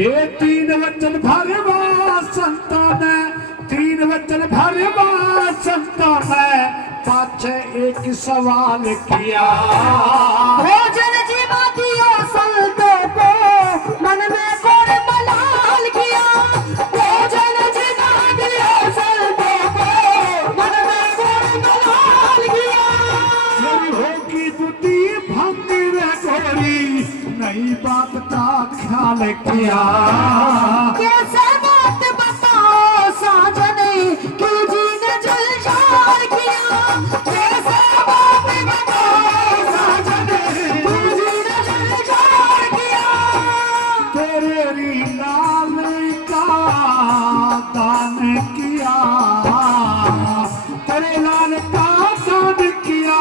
ये तीन वचन भरवा संतों ने, तीन वचन भरवा संतों ने पाछे एक सवाल किया। भोजन जीवा दियो संतों को, मन में कौन मलाल किया। भोजन जीवा दियो संतों को, मन में कौन मलाल किया। मेरी होगी बुद्धि भंग रे गोरी, नई बात का ख्याल किया। कैसे बात बताओ साजने, कि जी ने जलचार किया। कैसे बात बताओ साजने, कि जी ने जलचार किया। तेरी लाल का दान किया, तेरे लाल का दान किया,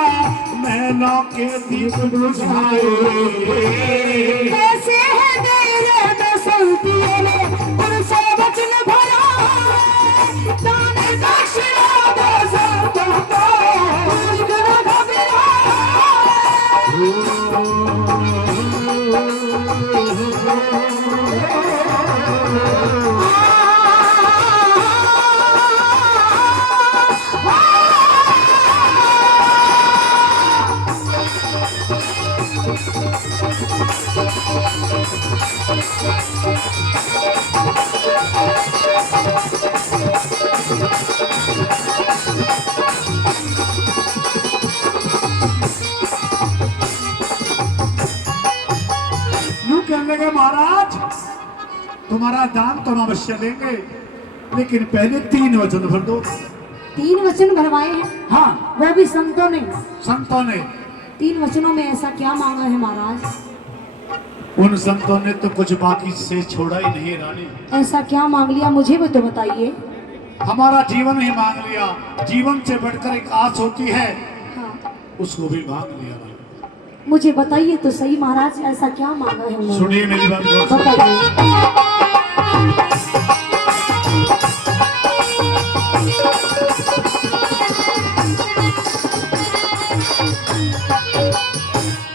मैलों के दीप बुझाए। कैसे है तेरे दसंतियों ने उनसे वचन भरा। दान दक्षिणा दो संतों को, भूल न घबरा। यूं कहने लगे महाराज तुम्हारा दान तो हम अवश्य देंगे, लेकिन पहले तीन वचन भर दो। 3 वचन भरवाए हैं, हाँ, वो भी संतों ने। संतों ने 3 वचनों में ऐसा क्या मांगा है महाराज? उन संतों ने तो कुछ बाकी से छोड़ा ही नहीं रानी। ऐसा क्या मांग लिया, मुझे भी तो बताइए। हमारा जीवन ही मांग लिया, जीवन से बढ़कर एक आस होती है, हाँ, उसको भी मांग लिया रानी। मुझे बताइए तो सही महाराज, ऐसा क्या मांगा है उन्होंने? सुनिए मेरी बात गौर से। बताइए।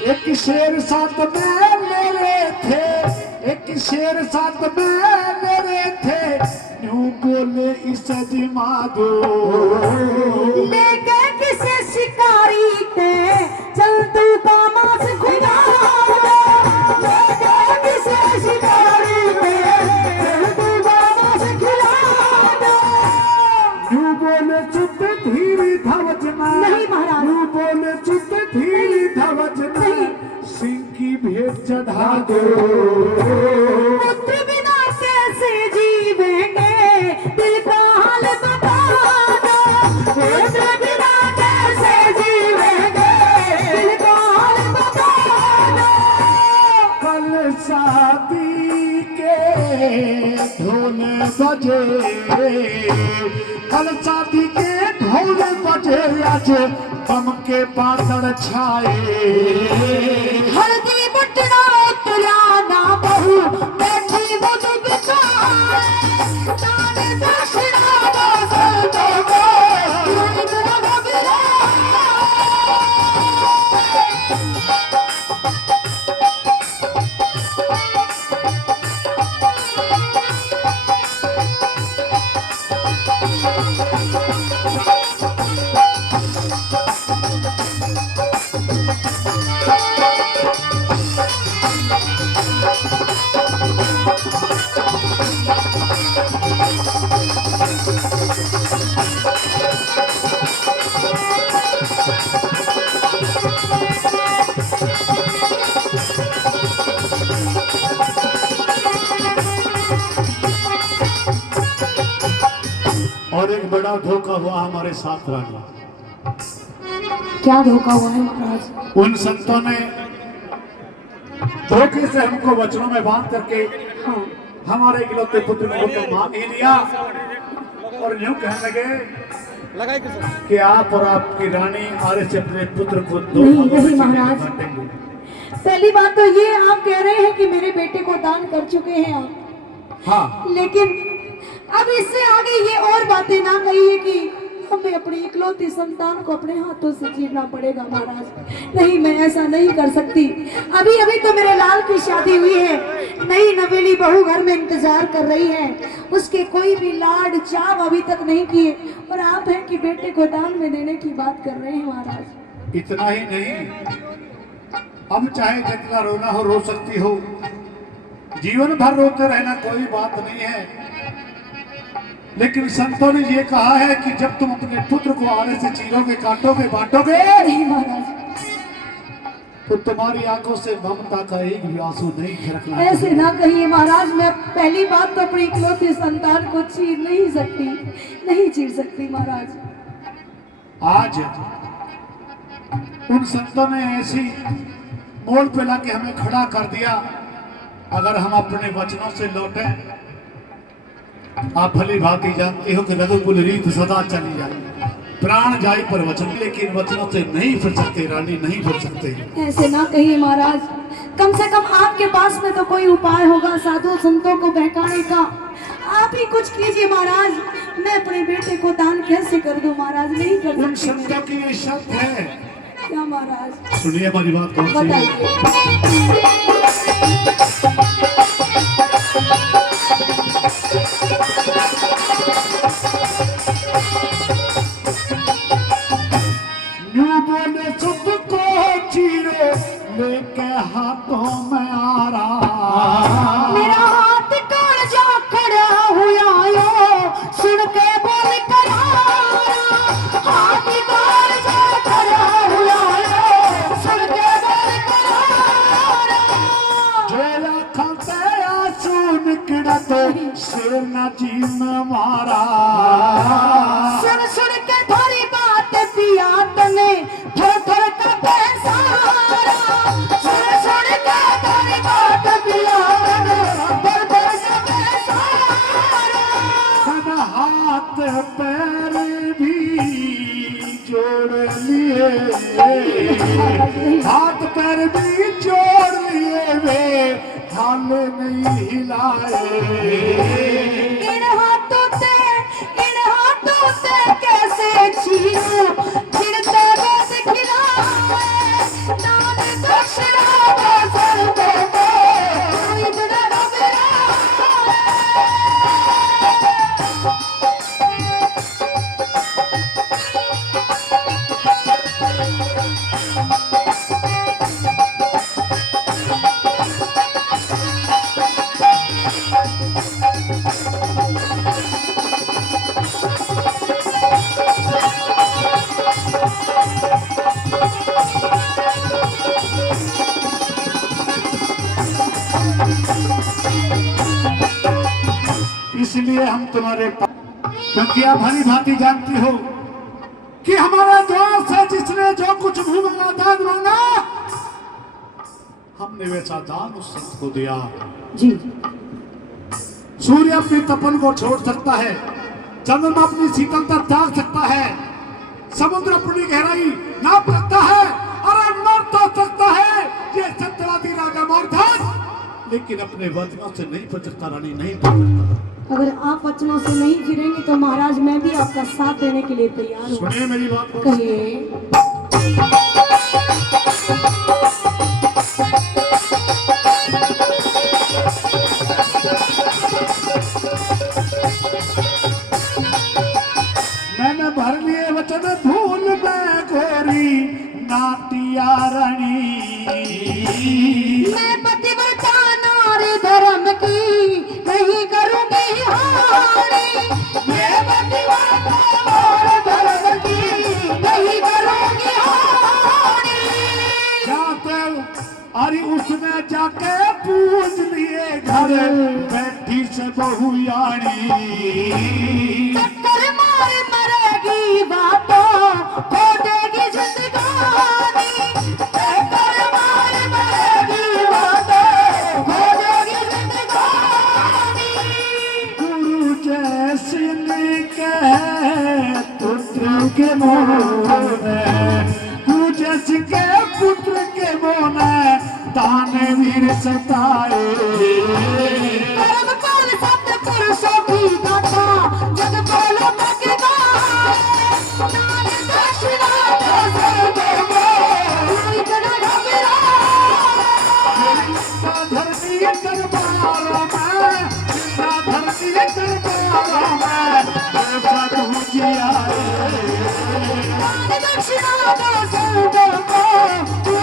एक शेर साथ में मेरे थे, एक शेर साथ में मेरे थे, यूं बोले इस जिमा दो। लेके किसे शिकारी के, चल तू का मांस खुदा दो। लेके किसे शिकारी के, चल तू का मांस खुदा दो। यूं बोले चुप धीरी धवज में, नहीं महाराज। यूं बोले चुप धीरी धवज में, सिंह की भेंट चढ़ा दो। पुत्र बिना कैसे जीवेंगे, दिल का हाल बता दो। पुत्र बिना कैसे जीवेंगे, दिल का हाल बता दो। कल शादी के ढोल बजे, कल शादी के ढोल बजे, आज बम के बादल छाए। हल्दी बटना तुलाना बहू, बैठी बुध बिछाए। दान दक्षिणा दो संतों को, भूल न घबरा। और एक बड़ा धोखा हुआ हमारे साथ रानी। क्या धोखा हुआ है महाराज? उन संतों ने धोखे से हमको वचनों में बांध करके हाँ हमारे इकलौते पुत्र को तो मांग ही लिया और यूं कहने लगे कि आप और आपकी रानी आर्य से अपने पुत्र को दो नहीं, भागों में नहीं महाराज। बांटेंगे। पहली बात तो ये आप कह रहे हैं कि मेरे बेटे को दान कर चुके हैं आप, हाँ, लेकिन अब इससे आगे ये और बातें ना कहिए कि हमें अपनी इकलौती संतान को अपने हाथों से जीना पड़ेगा महाराज। नहीं, मैं ऐसा नहीं कर सकती। अभी अभी तो मेरे लाल की शादी हुई है, नई नवेली बहू घर में इंतजार कर रही है, उसके कोई भी लाड चाव अभी तक नहीं किए, और आप हैं कि बेटे को दान में देने की बात कर रहे हैं महाराज। इतना ही नहीं, अब चाहे जितना रोना हो रो सकती हो, जीवन भर रोते रहना कोई बात नहीं है, लेकिन संतों ने ये कहा है कि जब तुम अपने पुत्र को आरे से चीरोगे, काटोगे, बांटोगे, नहीं महाराज, तो तुम्हारी आंखों से ममता का एक भी आंसू नहीं झरकना। ऐसे ना कहिए महाराज। मैं पहली बात तो अपनी इकलौती संतान को चीर नहीं सकती, नहीं चीर सकती महाराज। आज उन संतों ने ऐसी मोड़ पे लाके हमें खड़ा कर दिया, अगर हम अपने वचनों से लौटे, आप भली भांति जानते हो कि रघुकुल रीत सदा चली जाए, प्राण जाए पर वचन, लेकिन वचनों से नहीं फिर सकते रानी, नहीं फिर सकते। ऐसे ना कहिए महाराज, कम से कम आपके पास में तो कोई उपाय होगा साधु संतों को बहकाने का। आप ही कुछ कीजिए महाराज। मैं अपने बेटे को दान कैसे कर दूं महाराज? नहीं कर उन सकती। संतों की ये शर्त है। क्या महाराज? सुनिए हमारी बात कौन सी है? बताइए। यूं बोले सुत को चीरो लेके हाथों में आ रहा, मेरा हाथ काट जा खड़ा हुआ यो, सुन के बोल करारा। हाथ काट जा खड़ा हुआ यो, सुन के बोल करारा। जोया खाते आंसू निकड़ा तो सिर न जीन मारा। सुन सुन के थारी बात पिया तने थर थर का पैसारा। सुन सुन के थारी बात पिया तने थर थर का पैसारा। सब हाथ पैर भी जोड़ लिए, हाथ पैर भी जोड़ लिए वे हाल नहीं हिलाए। इन हाथों से कैसे छीनूं, छिड़ते बस खिलाए। दान दक्षिणा सर पे तो इतना घबराए। इसलिए हम तुम्हारे क्योंकि आप भली भांति जानती हो कि हमारा दोस्त है जिसने जो कुछ भी मांगा, दान मांगा, हमने वैसा दान उस संत को दिया। जी सूर्य अपनी तपन को छोड़ सकता है, चंद्रमा अपनी शीतलता त्याग सकता है, समुद्र अपनी गहराई नाप सकता है, अरे मर तो सकता है ये सत्यवादी राजा मोरधन, लेकिन अपने वचनों से नहीं बच सकता रानी, नहीं बच सकता। अगर आप वचनों से नहीं फिरेंगे तो महाराज मैं भी आपका साथ देने के लिए तैयार हूँ। सुनिए मेरी बात को। कहिए। मैंने भर लिए वचन भूल मैं गोरी नाटिया रानी। मैं पतिव्रता नारी धर्म की नहीं करूंगी हानि। मैं पतिव्रता नारी धर्म की नहीं करूंगी हानि। जाते अरे उसने जाके पूछ लिए घर बैठी से बहु यानी। चक्कर मार मरेगी बातों खो देगी जिंदगानी। मोने पूजे के पुत्र के मोने दानवीर सताए कर्म काल सत्य पुरुषों की गाथा जग बोलो मग गाए दान दक्षिणा दो सर्व कोई जन घबरा धरती दरबारों में धरती दरबारों में साधु किया दान दक्षिणा दो सर्व को